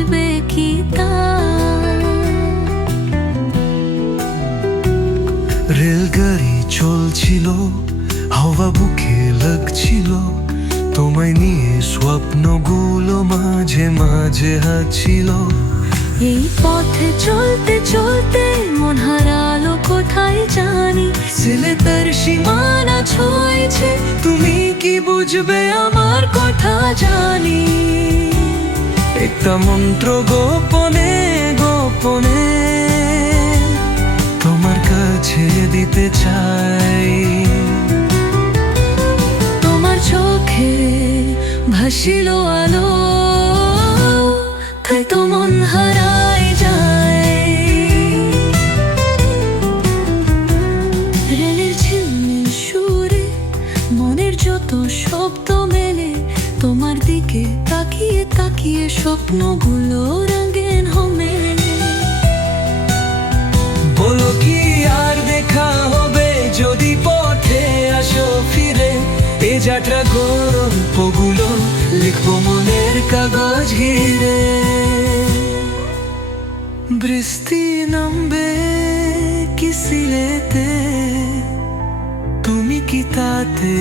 আসবে কি তা। রেলগাড়ি চলছিল, হাওয়া বুকে লাগছিল, তোমায় নিয়ে স্বপ্নগুলো মাঝে মাঝে হাঁটছিল। এই পথে চলতে চলতে মন হারালো কোথায় জানি, সিলেটের সীমানা ছুঁয়েছে, তুমি কি বুঝবে আমার কথা জানি। একটা মন্ত্র গোপনে গোপনে তোমার কাছে দিতে চাই। তোমার চোখে ভাসিল আলো, তাই তো মন হারাই যায়। রেলের ঝিলমিল সুরে মনের যত শব্দ মেলে, তোমার দিকে তাকিয়ে তাকিয়ে স্বপ্নগুলো রঙিন হবে। বলো কি আর দেখা হবে যদি পথে আসো ফিরে, এ যাত্রা গল্পগুলো লিখবো মনের কাগজ ঘিরে। বৃষ্টি নামবে কি সিলেটে, তুমি কি তাতে